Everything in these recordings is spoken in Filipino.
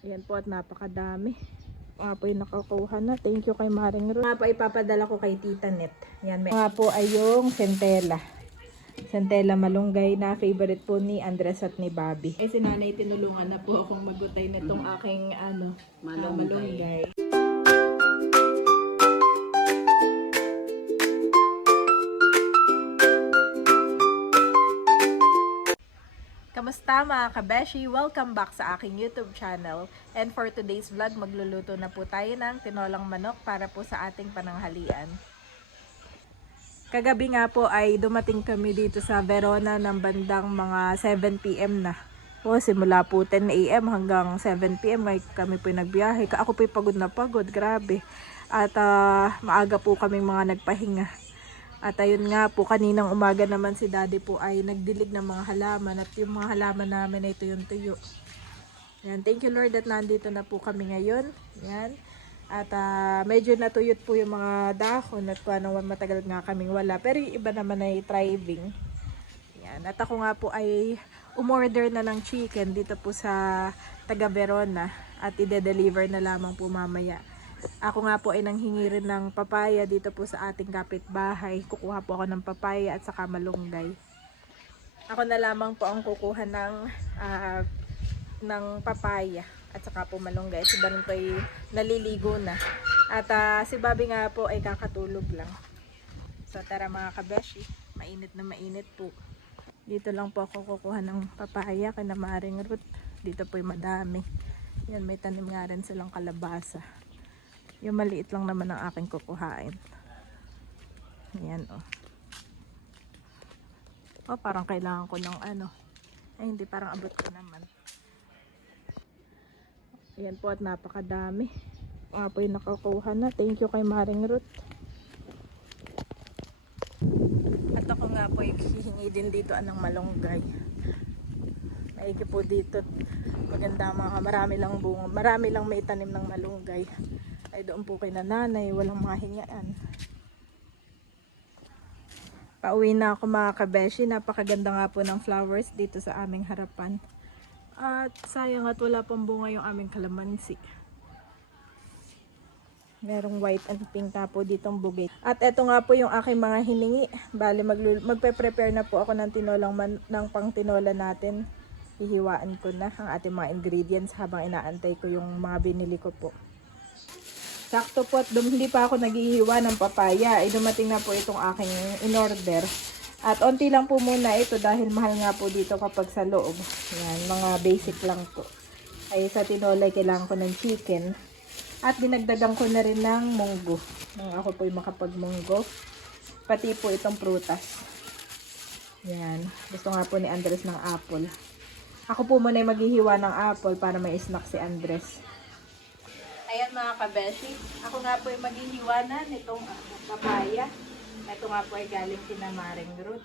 Ayan po at napakadami. Nga po yung nakakuha na. Thank you kay Maring Ruth. Nga po ipapadala ko kay Tita Net. Yan, may nga po ay yung centella. Centella malunggay na favorite po ni Andres at ni Bobby. Ay si nanay tinulungan na po akong magutay nitong aking malunggay. Kamusta mga kabeshi? Welcome back sa aking YouTube channel. And for today's vlog, magluluto na po tayo ng tinolang manok para po sa ating pananghalian. Kagabi nga po ay dumating kami dito sa Verona ng bandang mga 7 PM na. O simula po 10 AM hanggang 7 PM kami po nagbiyahe. Ako po pagod na pagod, grabe. At maaga po kaming mga nagpahinga. At ayun nga po, kaninang umaga naman si Daddy po ay nagdilig ng mga halaman at yung mga halaman namin ay tuyong-tuyo. Yan, thank you Lord at nandito na po kami ngayon. Yan. At medyo natuyot po yung mga dahon at naman matagal nga kaming wala. Pero yung iba naman ay thriving. Yan. At ako nga po ay umorder na ng chicken dito po sa taga Verona at ide-deliver na lamang po mamaya. Ako nga po ay nanghingi rin ng papaya dito po sa ating kapitbahay. Kukuha po ako ng papaya at saka malunggay. Ako na lamang po ang kukuha ng papaya at saka po malunggay. Si Baron po ay naliligo na. At si Bobby nga po ay kakatulog lang. So tara mga kabeshi, mainit na mainit po. Dito lang po ako kukuha ng papaya kay Maring Ruth. Dito po ay madami. Yan, may tanim nga rin silang kalabasa. Yung maliit lang naman ang aking kukuhain. Ayan o. Oh, parang kailangan ko ng Ay hindi, parang abot ko naman. Ayan po at napakadami. Nga po yung nakakuha na. Thank you kay Maring Ruth. At ako nga po yung hihingi din dito ng malunggay. Maigi po dito. Maganda marami lang bunga. Marami lang may tanim ng malunggay. Ay doon po kay nanay, walang mga hingaan. Pauwi na ako mga kabeshi. Napakaganda nga po ng flowers dito sa aming harapan. At sayang at wala pang bunga yung aming kalamansi. Merong white and pink na po ditong bouquet. At eto nga po yung aking mga hiningi. Bali magpe-prepare na po ako ng ng pang tinola natin. Hihiwaan ko na ang ating mga ingredients habang inaantay ko yung mga binili ko po. Sakto po at hindi pa ako naghihiwa ng papaya. Ay dumating na po itong aking in-order. At onti lang po muna ito dahil mahal nga po dito kapag sa loob. Yan, mga basic lang po. Ay sa tinola kailangan ko ng chicken. At dinagdagan ko na rin ng munggo. Nang ako po yung makapagmunggo. Pati po itong prutas. Yan. Gusto nga po ni Andres ng apple. Ako po muna yung maghihiwa ng apple para may snack si Andres. Ayan mga kabeshi, ako nga po ay maghihiwa na nitong papaya. Ito nga po ay galing kina Maring Ruth.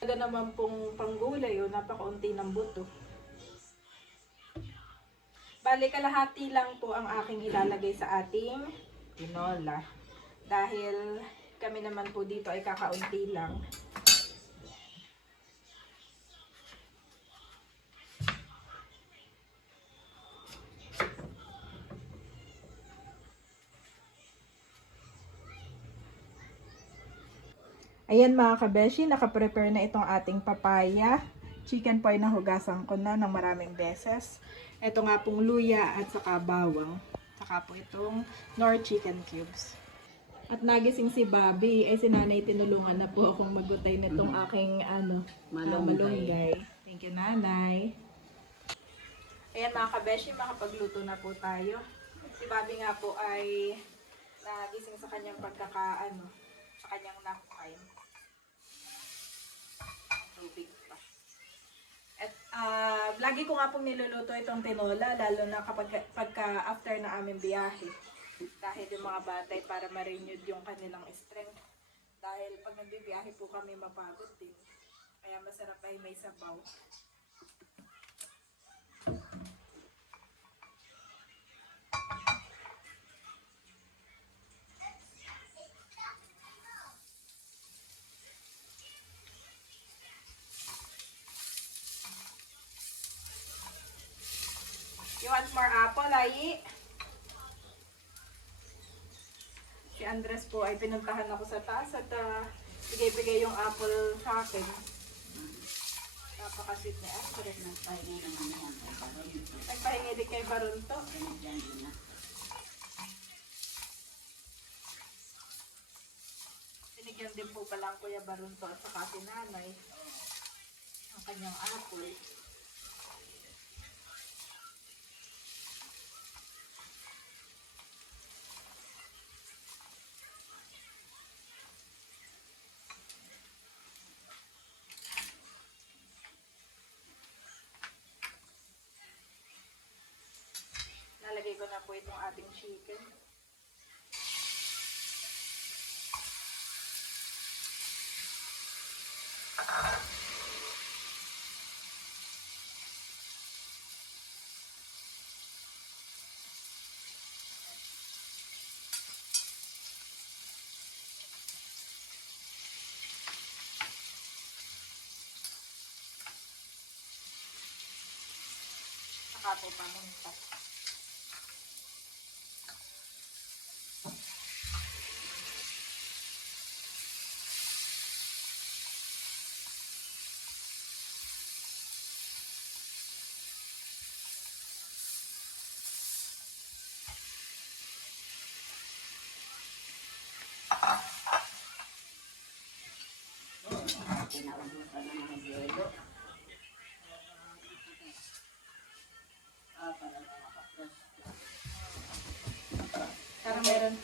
Talaga naman pong panggulay, napakaunti ng buto. Bali kalahati lang po ang aking ilalagay sa ating tinola. Dahil kami naman po dito ay kakaunti lang. Ayan mga kabeshi, nakaprepare na itong ating papaya. Chicken po ay nahugasan ko na ng maraming beses. Ito nga pong luya at saka bawang. Saka po itong Knorr chicken cubes. At nagising si Bobby, ay si nanay tinulungan na po akong magutay nitong aking malunggay. Thank you nanay. Ayan mga kabeshi, makapagluto na po tayo. Si Bobby nga po ay nagising sa kanyang sa kanyang nap time. Tubig pa. At lagi ko nga pong niluluto itong tinola, lalo na pagka after na aming biyahe. Dahil yung mga batay para ma-renewed yung kanilang strength. Dahil pag nagbibiyahe po kami mapagod din. Kaya masarap ay may sabaw. Ayi. Si Andres po ay pinuntahan ako sa taas at bigay-bigay yung apple sa akin. Napakasit ni Andres. Nagpahingi din kay Barunto. Binigyan din po pala ang Kuya Barunto at saka si Nanay ang kanyang apple. Lalagay ko na po itong ating chicken. Saka po pamunta. Pero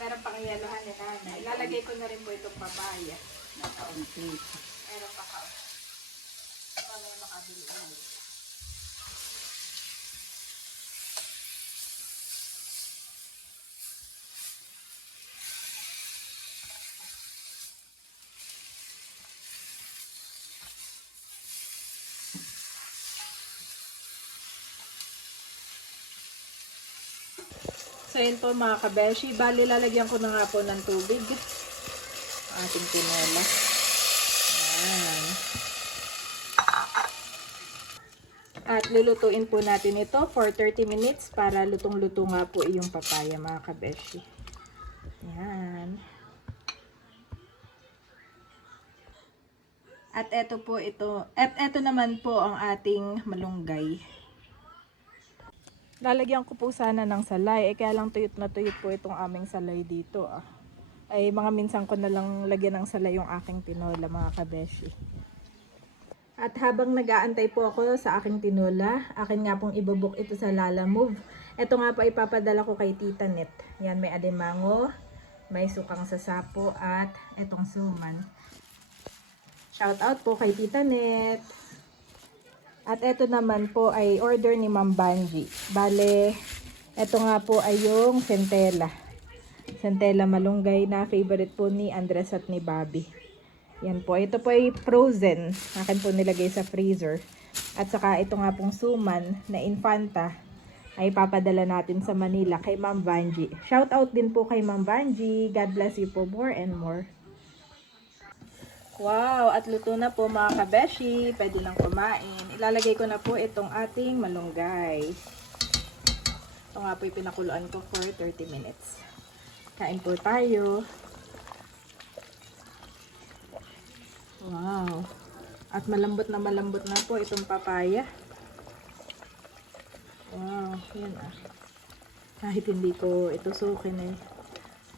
meron pang iyaluhan ni Nanay. Ilalagay ko na rin po itong papaya. Meron pa ka. Paano yung makabili yan? So yun po mga kabeshi, bali lalagyan ko na nga po ng tubig ang ating tinola. Ayan. At lulutuin po natin ito for 30 minutes para lutong-luto nga po yung papaya mga kabeshi. Ayan. At eto po ito, at eto naman po ang ating malunggay. Lalagyan ko po sana ng salay. Kaya lang tuyot na tuyot po itong aming salay dito. Ay mga minsan ko na lang lagyan ng salay yung aking tinola mga kabeshi. At habang nag-aantay po ako sa aking tinola, akin nga pong ibubuk ito sa Lalamove. Ito nga po ipapadala ko kay Tita Net. Yan, may alimango, may sukang sasapo at itong suman. Shout out po kay Tita Net. At ito naman po ay order ni Ma'am Banji. Bale, ito nga po ay yung centella. Centella malunggay na favorite po ni Andres at ni Bobby. Yan po. Ito po ay frozen. Akin po nilagay sa freezer. At saka ito nga pong suman na Infanta ay papadala natin sa Manila kay Ma'am Banji. Shout out din po kay Ma'am Banji. God bless you po more and more. Wow, at luto na po mga kabeshi. Pwede nang kumain. Ilalagay ko na po itong ating malunggay. Ito nga po pinakuluan ko for 30 minutes. Kain po tayo. Wow. At malambot na po itong papaya. Wow, yan Kahit hindi ko ito sukin eh.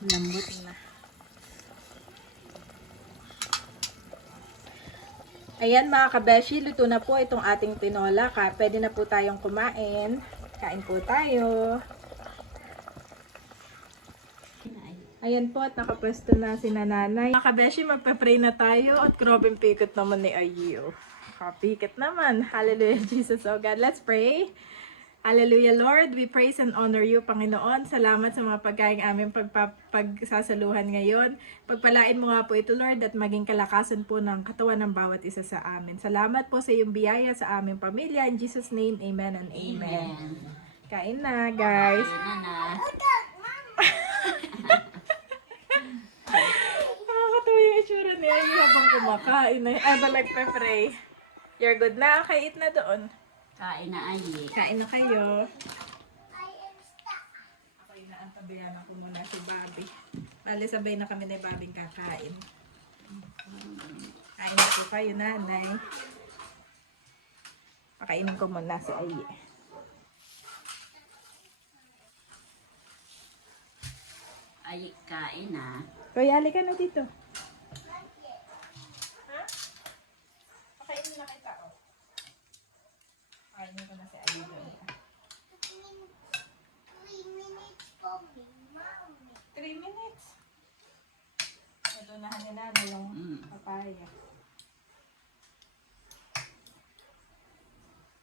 Malambot na. Ayan mga kabeshi, luto na po itong ating tinola. Pwede na po tayong kumain. Kain po tayo. Ayan po at nakapwesto na si Nanay. Mga kabeshi, magpa-pray na tayo at grobing pikot naman ni Ayo. Kapikit naman. Hallelujah Jesus, oh God. Let's pray. Hallelujah Lord, we praise and honor you Panginoon. Salamat sa mga pagkain aming pagsasaluhan ngayon. Pagpalain mo nga po ito Lord at maging kalakasan po ng katawan ng bawat isa sa amin. Salamat po sa iyong biyaya sa aming pamilya. In Jesus name, amen and amen. Kain na guys. Nakakatuwa yung itsura niya habang kumakain. Habang nagpe-pray. You're good na. Okay, eat na doon. Kain na ay. Kain na kayo. Binayanan ko muna si Bobby. Bali, sabay na kami na Bobby kakain. Kain na po kayo, nanay. Pakainin ko muna si Ayi. Ay, kain na. Kuya, halika na dito. Ha? Pakainin na kita, oh. Pakainin ko na si Ayi doon. 3 minutes. Nadunahan ni nanay yung papaya.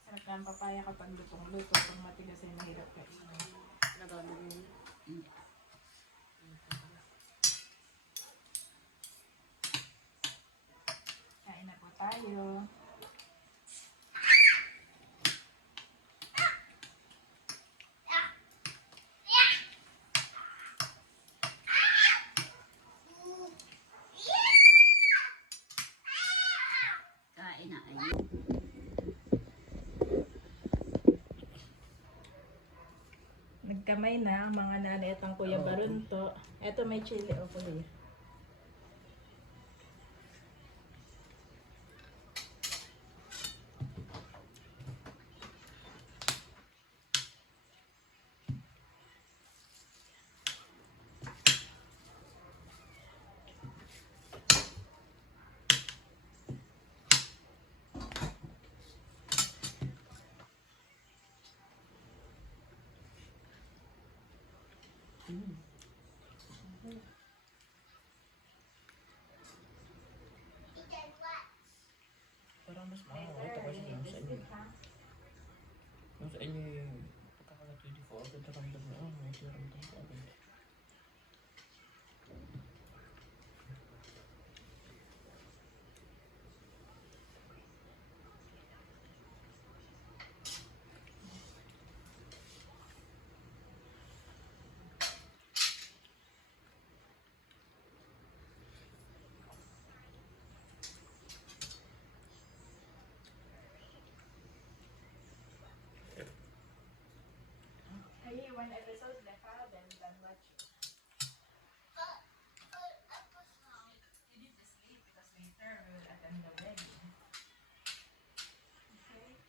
Sarap na ang papaya kapag lutong-luto. Pag matigas ay mahirap kainin. Kain na po tayo. Kain na ay. Nagkamay na ang mga nanay at ang Kuya Barunto. Eto may chili o kuya. Parang mas makakakita kasi yung sa inyo. Yung sa inyo yung pagkakalatili ko agad naramdam na may naramdam ko agad. Hey, one episode left out and then watch. You need to sleep because later we will attend the wedding. Okay?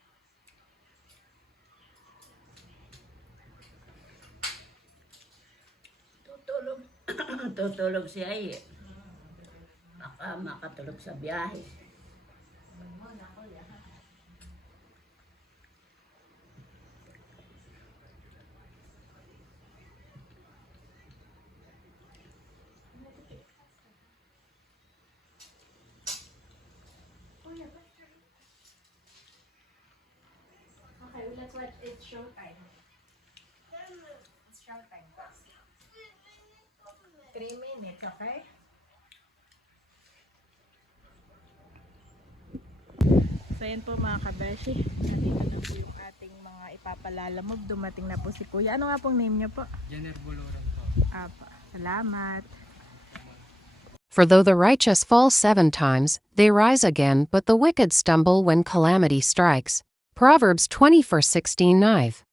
Tutulog. Tutulog si Ay. Baka makatulog sa biyahe. Okay, well, let's watch. It's showtime. It's showtime. 3 minutes, okay? So, yan po mga kabeshi. Nandito na po yung ating mga ipapalalamog. Dumating na po si Kuya. Ano nga pong name niya po? Jenner Buluran po. Apa. Salamat. For though the righteous fall 7 times, they rise again, but the wicked stumble when calamity strikes. Proverbs 20:16-9.